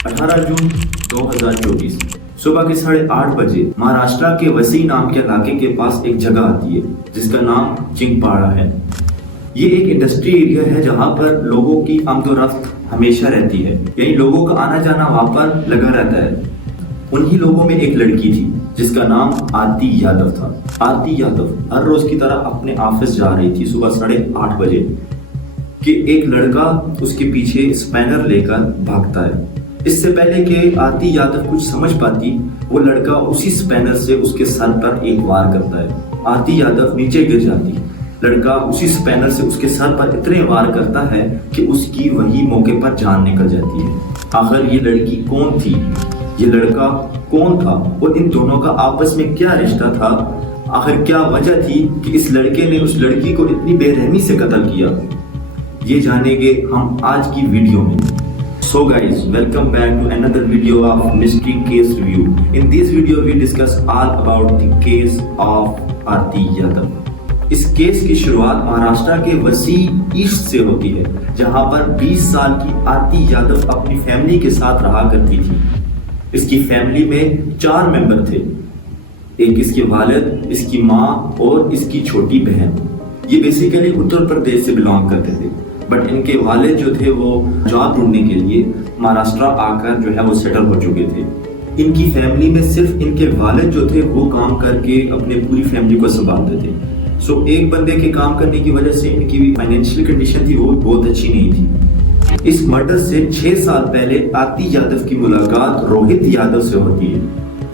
18 जून 2024 सुबह के 8:30 बजे महाराष्ट्र के वसी नाम के इलाके के पास एक जगह आती है जिसका नाम चिंगपाड़ा है। ये एक इंडस्ट्री एरिया है जहाँ पर लोगों की आमदोरफ्त हमेशा रहती है, यही लोगों का आना जाना वहाँ पर लगा रहता है। उन्हीं लोगों में एक लड़की थी जिसका नाम आरती यादव था। आरती यादव हर रोज की तरह अपने ऑफिस जा रही थी सुबह 8:30 बजे कि एक लड़का उसके पीछे स्पैनर लेकर भागता है। इससे पहले कि आरती यादव कुछ समझ पाती, वो लड़का उसी स्पैनर से उसके सर पर एक वार करता है। आरती यादव नीचे गिर जाती। लड़का उसी स्पैनर से उसके सर पर इतने वार करता है कि उसकी वही मौके पर जान निकल जाती है। आखिर ये लड़की कौन थी, ये लड़का कौन था और इन दोनों का आपस में क्या रिश्ता था? आखिर क्या वजह थी कि इस लड़के ने उस लड़की को इतनी बेरहमी से कत्ल किया? ये जानेंगे हम आज की वीडियो में। So guys, welcome back to another video of mystery case review. In this video we discuss all about the case of Aarti Yadav. इस केस की शुरुआत महाराष्ट्र के वसी ईस्ट से होती है, जहां पर 20 साल की आरती यादव अपनी फैमिली के साथ रहा करती थी। इसकी फैमिली में 4 मेंबर थे, एक इसके वालिद, इसकी माँ और इसकी छोटी बहन। ये बेसिकली उत्तर प्रदेश से बिलोंग करते थे, बट इनके वालिद जो थे वो जॉब ढूंढने के लिए महाराष्ट्र आकर जो है वो सेटल हो चुके थे। इनकी फैमिली में सिर्फ इनके वालिद जो थे वो काम करके अपने पूरी फैमिली को संभालते थे। सो एक बंदे के काम करने की वजह से इनकी फाइनेंशियल कंडीशन थी वो बहुत अच्छी नहीं थी। इस मर्डर से 6 साल पहले आरती यादव की मुलाकात रोहित यादव से होती है।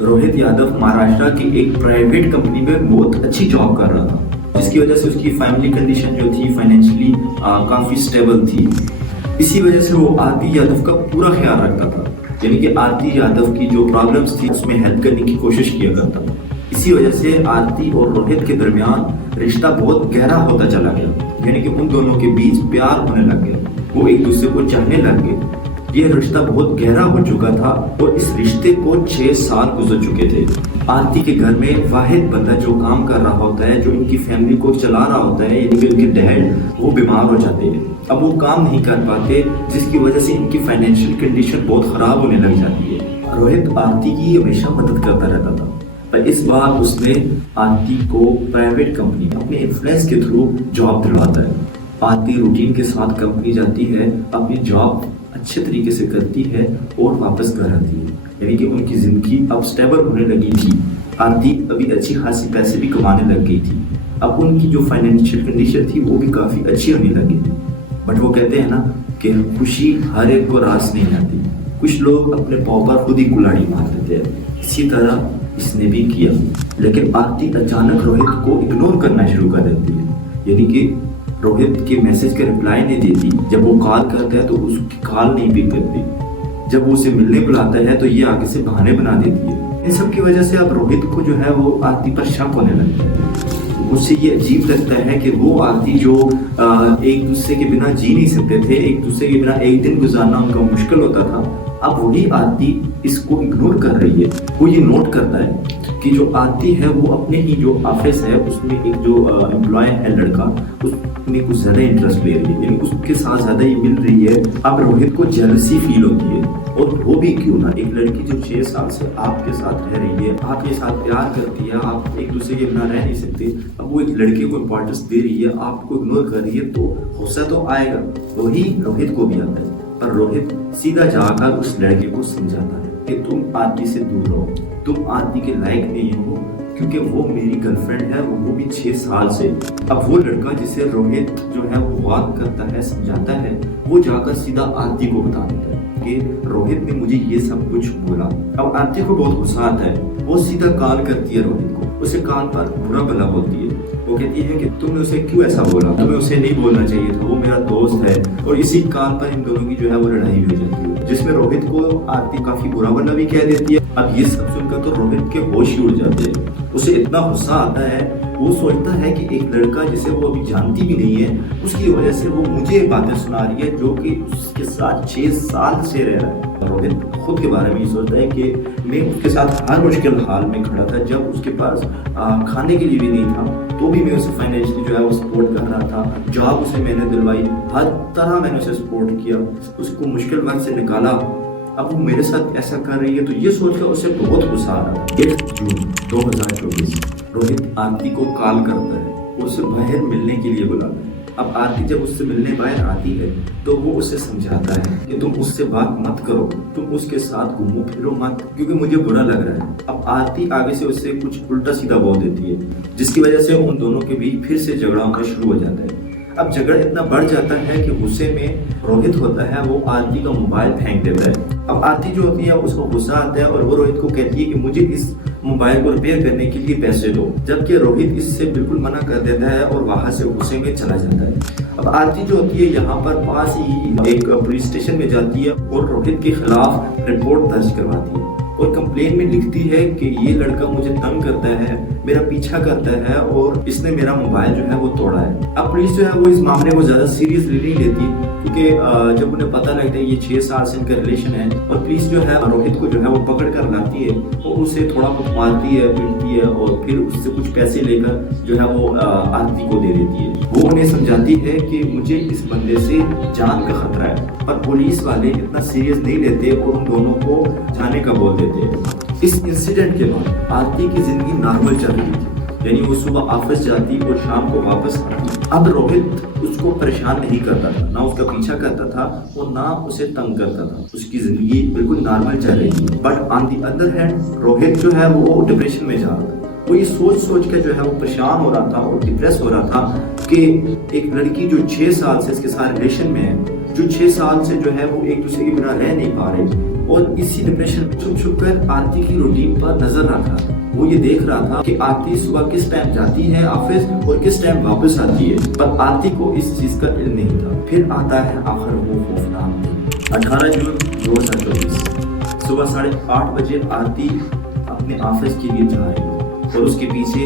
रोहित यादव महाराष्ट्र की एक प्राइवेट कंपनी में बहुत अच्छी जॉब कर रहा था, जिसकी वजह से उसकी फैमिली कंडीशन जो थी फाइनेंशियली काफी स्टेबल थी। इसी वजह से वो आरती यादव का पूरा ख्याल रखता था, यानी कि आरती यादव की जो प्रॉब्लम्स थी उसमें हेल्प करने की कोशिश किया करता था। इसी वजह से आरती और रोहित के दरमियान रिश्ता बहुत गहरा होता चला गया, यानी कि उन दोनों के बीच प्यार होने लग गया, वो एक दूसरे को चाहने लग गए। ये रिश्ता बहुत गहरा हो चुका था और इस रिश्ते को 6 साल गुजर चुके थे। आरती के घर में वाहिद बंदा जो काम कर रहा होता है, जो इनकी फैमिली को चला रहा होता है, यानी कि उनके डैड, वो बीमार हो जाते हैं। अब वो काम नहीं कर पाते, जिसकी वजह से इनकी फाइनेंशियल कंडीशन बहुत खराब होने लग जाती है। रोहित आरती की हमेशा मदद करता रहता था, पर इस बार उसने आरती को प्राइवेट कंपनी अपने इन्फ्लुएंस के थ्रू जॉब दिलवाता है। आरती रूटीन के साथ कंपनी जाती है, अपनी जॉब अच्छे तरीके से करती है और वापस घर आती है, यानी कि उनकी जिंदगी अब स्टेबल होने लगी थी। आरती अभी अच्छी खासी पैसे भी कमाने लग गई थी। अब उनकी जो फाइनेंशियल कंडीशन थी वो भी काफी अच्छी होने लगी थी। बट वो कहते हैं ना कि खुशी हर एक को रास नहीं आती, कुछ लोग अपने पाँव पर खुद ही कुल्हाड़ी मार देते हैं। इसी तरह इसने भी किया, लेकिन आरती अचानक रोहित को इग्नोर करना शुरू कर देती है, यानी कि रोहित के मैसेज का रिप्लाई नहीं देती। जब वो कॉल करता है तो उसकी कॉल नहीं पिक करती। जब वो उसे मिलने बुलाता है तो ये आगे से बहाने बना देती है। इन सब की वजह से अब रोहित को जो है वो आरती पर शक होने लगता है। उससे ये अजीब लगता है कि वो आरती जो एक दूसरे के बिना जी नहीं सकते थे, एक दूसरे के बिना एक दिन गुजारना उनका मुश्किल होता था, अब वही आरती इसको इग्नोर कर रही है। वो ये नोट करता है कि जो आरती है वो अपने ही जो ऑफिस है उसमें एक जो एम्प्लॉय है लड़का, उसमें कुछ ज्यादा इंटरेस्ट ले रही है, यानी उसके साथ ज्यादा ये मिल रही है। अब रोहित को जेलसी फील होती है, और वो भी क्यों ना, एक लड़की जो 6 साल से आपके साथ रह रही है, आपके साथ प्यार करती है, आप एक दूसरे के बिना रह नहीं सकते, अब वो एक लड़के को इम्पोर्टेंस दे रही है, आपको इग्नोर कर रही है, तो गुस्सा तो आएगा। वही रोहित को भी आता है, पर रोहित सीधा जाकर उस लड़के को समझाता है कि तुम आरती से दूर रहो, तुम आरती के लायक नहीं हो, क्योंकि वो मेरी गर्लफ्रेंड है, वो भी 6 साल से। अब वो लड़का जिसे रोहित जो है वो बात करता है, समझाता है, वो जाकर सीधा आरती को बता देता है कि रोहित ने मुझे ये सब कुछ बोला। अब आरती को बहुत गुस्सा आता है, वो सीधा कॉल करती है रोहित को, उसे कॉल पर बुरा भला बोलती है। वो कहती है कि तुमने उसे क्यों ऐसा बोला, तुम्हें उसे नहीं बोलना चाहिए था, वो मेरा दोस्त है। और इसी कॉल पर इन दोनों की जो है वो लड़ाई हो जाती है, जिसमें रोहित को आरती काफी बुरा भला भी कह देती है। अब ये सब सुनकर तो रोहित के होश ही उड़ जाते हैं, उसे इतना गुस्सा आता है, वो सोचता है कि एक लड़का जिसे वो अभी जानती भी नहीं है, उसकी वजह से वो मुझे बातें सुना रही है, जो कि उसके साथ 6 साल से रह रहा है। रोहित खुद के बारे में ये सोचता है कि मैं उसके साथ हर मुश्किल हाल में खड़ा था, जब उसके पास खाने के लिए भी नहीं था तो भी मैं उसे फाइनेंशियली जो है वो सपोर्ट कर रहा था, जॉब उसे मैंने दिलवाई, हर तरह मैंने उसे सपोर्ट किया, उसको मुश्किल वक्त से निकाला। अब वो मेरे साथ ऐसा कर रही है, तो ये सोचकर उसे बहुत गुस्सा आ रहा है। 1 जून 2024 रोहित आरती को कॉल करता है, उसे बाहर मिलने के लिए बुलाता है। अब आरती जब उससे मिलने बाहर आती है तो वो उसे समझाता है कि तुम उससे बात मत करो, तुम उसके साथ घूमो फिरो मत, क्योंकि मुझे बुरा लग रहा है। अब आरती आगे से उससे कुछ उल्टा सीधा बोल देती है, जिसकी वजह से उन दोनों के बीच फिर से झगड़ा होना शुरू हो जाता है। अब झगड़ा इतना बढ़ जाता है कि गुस्से में रोहित होता है वो आरती का मोबाइल फेंक देता है। अब आरती जो होती है उसको गुस्सा आता है और वो रोहित को कहती है कि मुझे इस मोबाइल को रिपेयर करने के लिए पैसे दो, जबकि रोहित इससे बिल्कुल मना कर देता है और वहां से गुस्से में चला जाता है। अब आरती जो होती है यहाँ पर पास ही एक पुलिस स्टेशन में जाती है और रोहित के खिलाफ रिपोर्ट दर्ज करवाती है और कंप्लेन में लिखती है कि ये लड़का मुझे तंग करता है, मेरा पीछा करता है और इसने मेरा मोबाइल जो है वो तोड़ा है। अब पुलिस जो है वो इस मामले को ज्यादा सीरियसली नहीं लेती, क्योंकि जब उन्हें पता लगता है ये 6 साल से इनका रिलेशन है, और पुलिस जो है रोहित को जो है वो पकड़ कर लाती है और उसे थोड़ा बहुत मारती है, पीटती है और फिर उससे कुछ पैसे लेकर जो है वो आरती को दे देती है। वो उन्हें समझाती है कि मुझे इस बंदे से जान का खतरा है, पर पुलिस वाले इतना सीरियस नहीं लेते और उन दोनों को जाने का बोल देते हैं। इस इंसिडेंट के बाद आरती की जिंदगी नॉर्मल चल रही थी, यानी वो सुबह ऑफिस जाती और शाम को वापस आती। अब रोहित उसको परेशान नहीं करता था, ना उसका पीछा करता था और ना उसे तंग करता था। उसकी जिंदगी बिल्कुल नॉर्मल चल रही थी। But on the other hand Rohit जो है वो डिप्रेशन में जा रहा था। वो ये सोच सोच के जो है वो परेशान हो रहा था और डिप्रेस हो रहा था कि एक लड़की जो 6 साल से इसके साथ रिलेशन में है, जो 6 साल से जो है वो एक दूसरे के बिना रह नहीं पा रहे, और इसी डिप्रेशन छुप छुप कर आरती की रूटीन पर नजर रख रहा था। वो ये देख रहा था कि आरती सुबह किस टाइम जाती है ऑफिस और किस टाइम वापस आती है, पर आरती को इस चीज का इल्म नहीं था। फिर आता है आखिर वो खौफनाक दिन, 18 जून 2024 सुबह 8:30 बजे आरती अपने ऑफिस के लिए जा रही है और उसके पीछे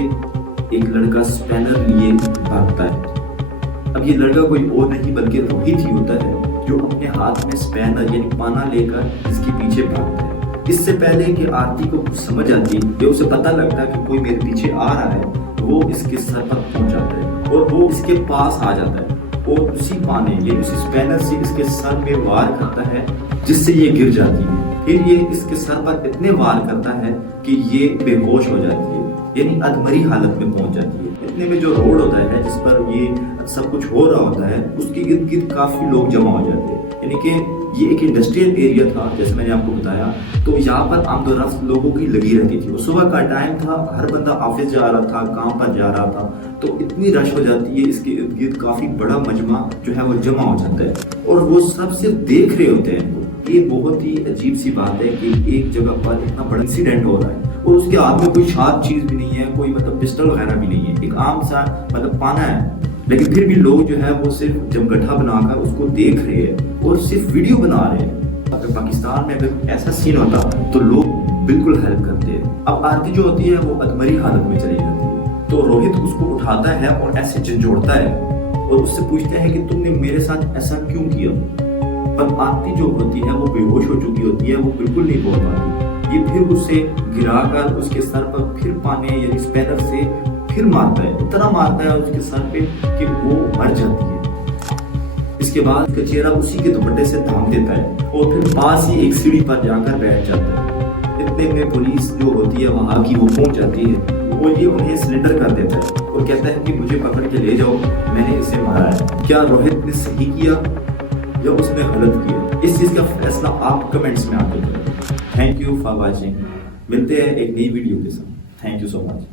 एक लड़का स्पैनर लिए भागता है। अब ये लड़का कोई और नहीं बल्कि रोहित ही होता है, जो अपने हाथ में स्पैनर यानी पाना लेकर इसके पीछे भागता है। इससे पहले कि आरती को कुछ समझ आती है, उसे पता लगता है कि कोई मेरे पीछे आ रहा है, वो इसके सर पर पहुंच जाता है और वो इसके पास आ जाता है और उसी पाने यानी उसी स्पैनर से इसके सर में वार करता है, जिससे ये गिर जाती है। फिर ये इसके सर पर इतने वार करता है कि ये बेहोश हो जाती है, यानी अधमरी हालत में पहुंच जाती है। इतने में जो रोड होता है जिस पर ये सब कुछ हो रहा होता है, उसके इर्द गिर्द काफी लोग जमा हो जाते हैं। यानी कि ये एक इंडस्ट्रियल एरिया था, जैसे मैंने आपको बताया, तो यहाँ पर आमदोरफ्त लोगों की लगी रहती थी। सुबह का टाइम था, हर बंदा ऑफिस जा रहा था, काम पर जा रहा था, तो इतनी रश हो जाती है, इसके इर्द गिर्द काफी बड़ा मजमा जो है वो जमा हो जाता है और वो सब सिर्फ देख रहे होते हैं। ये बहुत ही अजीब सी बात है कि एक जगह पर इतना बड़ा इंसिडेंट हो रहा है और उसके हाथ में कोई शार्प चीज भी नहीं है, कोई मतलब पिस्टल वगैरह भी नहीं है, एक आम सा मतलब पाना है, लेकिन फिर भी लोग जो है वो सिर्फ जमगठा बनाकर उसको देख रहे हैं और सिर्फ वीडियो बना रहे हैं। अगर पाकिस्तान में अगर ऐसा सीन होता तो लोग बिल्कुल हेल्प करते हैं। अब आरती जो होती है वो अधमरी हालत में चली जाती है, तो रोहित उसको उठाता है और ऐसे झंझोड़ता है और उससे पूछता है कि तुमने मेरे साथ ऐसा क्यों किया। पर आरती जो होती है वो बेहोश हो चुकी होती है, वो बिल्कुल नहीं बोल पाती। ये फिर उसे गिराकर उसके सर पर फिर पाने यानी स्पैनर से फिर मारता है, इतना मारता है उसके सर पे कि वो मर जाती है। इसके बाद उसका चेहरा उसी के दुपट्टे से ढांक देता है और फिर पास ही एक सीढ़ी पर जाकर बैठ जाता है। इतने में पुलिस जो होती है वहां की वो पहुंच जाती है, वो ये उन्हें सिलेंडर कर देता है और कहता है कि मुझे पकड़ के ले जाओ, मैंने इसे मारा है। क्या रोहित ने सही किया या उसने गलत किया? इस चीज का फैसला आप कमेंट्स में आके करें। Thank you for watching. मिलते हैं एक नई वीडियो के साथ। Thank you so much.